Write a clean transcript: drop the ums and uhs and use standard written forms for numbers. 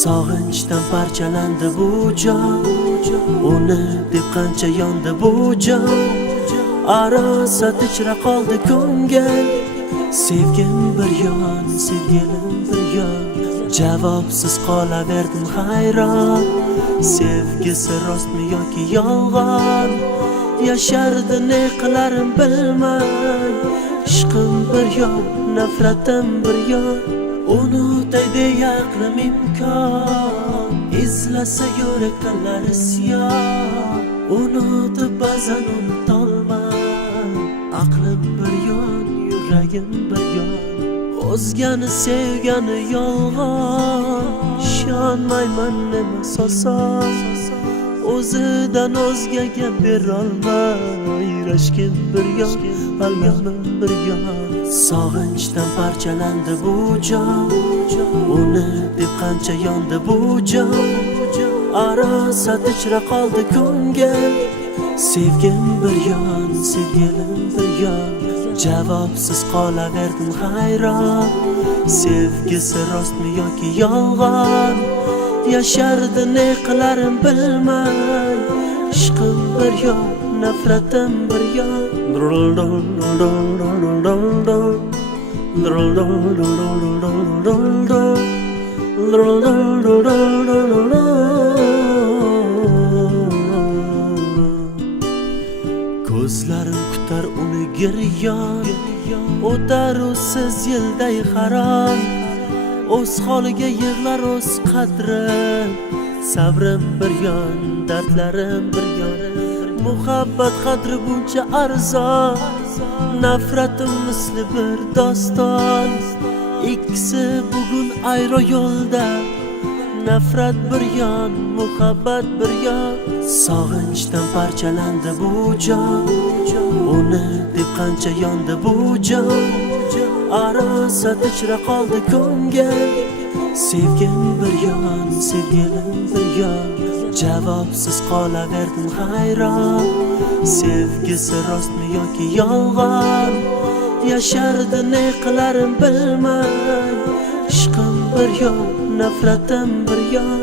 Sog'inchdan parchalandi bu jon, uni deb qancha yondi bu jon. Arosat ichra qoldi ko'ngil, sevgim bir yon, sevgilim bir yon. Javobsiz qolaverdim hayron, sevgisi rostmi yoki yolg'on. Yashardi ne qilarim bilmay, ishqim bir yon, nafratim bir yon. Unutay deya aqlim imkon, izlasa yurak qilar isyon. Unutib ba'zan unutolman, aqlim bir yon, yuragim bir yon. O'zgani sevgani yolg'on, ishonmayman emas oson. O'zidan o'zgaga berolmay, rashkim bir yon, algamim bir yon. Sog'inchdan parchalandi bu jon, uni deb qancha yondi bu jon. Arosat ichra qoldi ko'ngil, sevgim bir yon, sevgilim bir yon. Javobsiz qolaverdim hayron, sevgisi rostmi yoki yolg'on. Yashardi ne qilarim bilmay, ishqim bir yon, nafratim bir yon. Ko'zlarim kutar uni giryon, o'tar usiz yilday harom. O'z holiga yig'lar o'z qadri, sabrim bir yon, dardlarim bir yon. Muhabbat qadri buncha arzon, nafratim misli bir doston. Ikkisi bugun ayro yo'lda, nafrat bir yon, muhabbat bir yon. Sog'inchdan parchalandi bu jon, uni deb qancha yondi bu jon. Arosat ichra qoldi ko'ngil, sevgim bir yon, sevgilim bir yon. Javobsiz qolaverdim hayron, sevgisi rostmi yoki yolg'on. Yashardi ne qilarim bilmay, ishqim bir yon, nafratim bir yon.